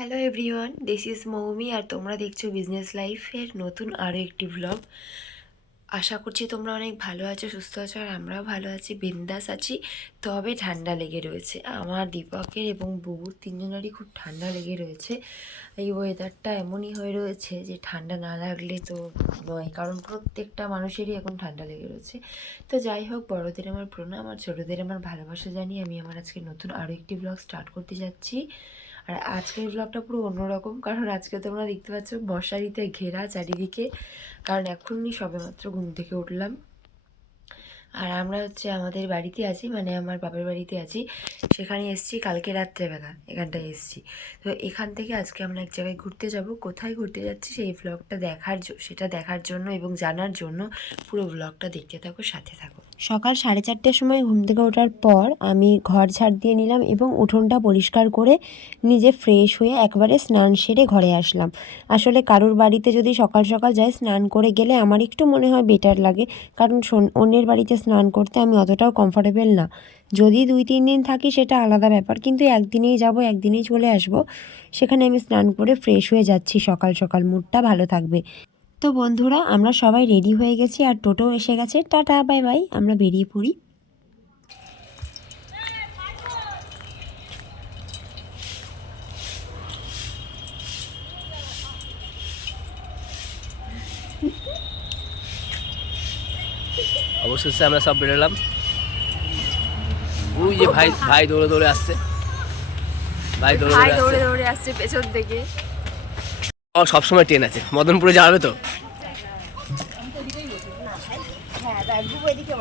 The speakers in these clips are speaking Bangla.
Hello everyone, this is Moumi আর তোমরা দেখছো বিজনেস লাইফের নতুন আরও একটি ব্লগ। আশা করছি তোমরা অনেক ভালো আছো, সুস্থ আছো, আর আমরাও ভালো আছি, বিন্দাস আছি। তবে ঠান্ডা লেগে রয়েছে আমার, দীপকের এবং বুবুর তিনজনেরই খুব ঠান্ডা লেগে রয়েছে। এই ওয়েদারটা এমনই হয়ে রয়েছে যে ঠান্ডা না লাগলে তো নয়, কারণ প্রত্যেকটা মানুষেরই এখন ঠান্ডা লেগে রয়েছে। তো যাই হোক, বড়দের আমার প্রণাম আর ছোটোদের আমার ভালোবাসা জানিয়ে আমি আমার আজকে নতুন আরও একটি ব্লগ স্টার্ট করতে যাচ্ছি। আর আজকের ব্লগটা পুরো অন্যরকম, কারণ আজকে তোমরা দেখতে পাচ্ছ মশারিতে ঘেরা চারিদিকে, কারণ এখনই সবেমাত্র ঘুম থেকে উঠলাম। আর আমরা আমাদের বাড়িতে আছি, মানে আমার বাবার বাড়িতে আছি, সেখানে এসেছি কালকে রাত্রেবেলা, এখানটায় এসেছি। তো এখান থেকে আজকে আমরা এক জায়গায় ঘুরতে যাব। কোথায় ঘুরতে যাচ্ছি সেই ব্লগটা সেটা দেখার জন্য এবং জানার জন্য পুরো ব্লগটা দেখতে থাকো, সাথে থাকো। সকাল 4:30টার সময় ঘুম থেকে ওঠার পর আমি ঘর ঝাড় দিয়ে নিলাম এবং উঠোনটা পরিষ্কার করে নিজে ফ্রেশ হয়ে একবারে স্নান সেরে ঘরে আসলাম। আসলে কারোর বাড়িতে যদি সকাল সকাল যাই, স্নান করে গেলে আমার একটু মনে হয় বেটার লাগে, কারণ অন্যের বাড়িতে স্নান করতে আমি অতটাও কমফোর্টেবল না। যদি 2-3 দিন থাকি সেটা আলাদা ব্যাপার, কিন্তু একদিনেই যাব, একদিনেই চলে আসব, সেখানে আমি স্নান করে ফ্রেশ হয়ে যাচ্ছি সকাল সকাল, মুডটা ভালো থাকবে। তো বন্ধুরা, আমরা সবাই রেডি হয়ে গেছি আর টোটো এসে গেছে। টাটা বাই বাই, আমরা বেরিয়ে পড়ি। অবশেষে আমরা সব বেরোলাম। ওই যে ভাই ভাই দৌড়ে দৌড়ে আসছে, ভাই দৌড়ে দৌড়ে আসছে পেছন থেকে। ও সবসময় ট্রেন আছে, মদনপুরে যাবে তো।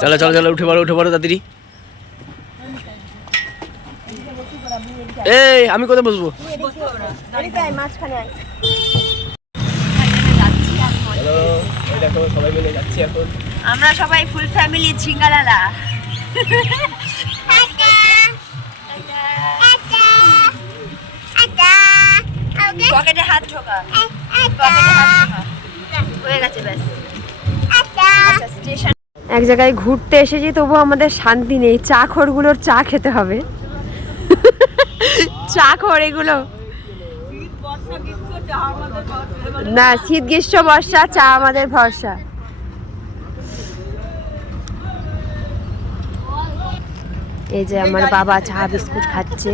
চলো চলো চলো, উঠে পড়ো তাড়াতাড়ি। এই আমি কোথায় বসবো? সবাই মিলে যাচ্ছি এখন। আমরা সবাই ফুল ফ্যামিলি ঝিঙ্গালালা। পকেটে হাত ঢোকা, হয়ে গেছে ব্যাস। স্টেশন এক জায়গায় ঘুরতে এসেছি, তবু আমাদের শান্তি নেই। চা খোরগুলোর চা খেতে হবে। চা খোর এগুলো না, শীত গ্রীষ্ম বর্ষা চা আমাদের ভরসা। এই যে আমার বাবা চা বিস্কুট খাচ্ছে,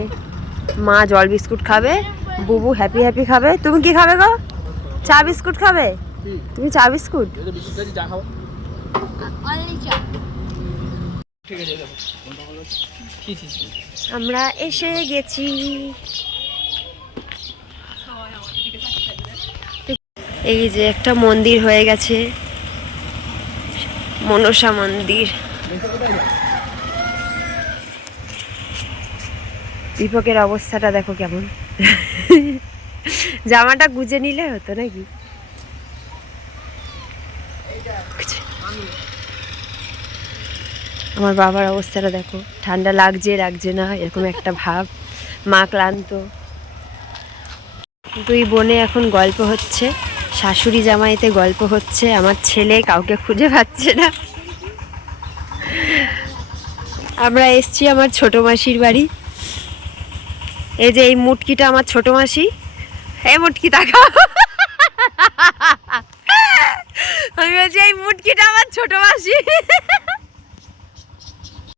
মা জল বিস্কুট খাবে, বুবু হ্যাপি হ্যাপি খাবে। তুমি কি খাবে গো? চা বিস্কুট খাবে তুমি? চা বিস্কুট? আমরা এসে গেছি। এই যে একটা মন্দির হয়ে গেছে, মনসা মন্দির। দীপকের অবস্থাটা দেখো কেমন। জামাটা গুজে নিলে হতো নাকি। আমার বাবার অবস্থাটা দেখো, ঠান্ডা লাগছে না এরকম একটা ভাব, মা ক্লান্ত। দুই বোনে এখন গল্প হচ্ছে, শাশুড়ি জামাইতে গল্প হচ্ছে। আমার ছেলে কাউকে খুঁজে পাচ্ছে না। আমরা এসছি আমার ছোট মাসির বাড়ি। এই যে এই মুটকিটা আমার ছোট মাসি। এই মুটকি তাকাও। আমি বলছি এই মুটকিটা আমার ছোট মাসি।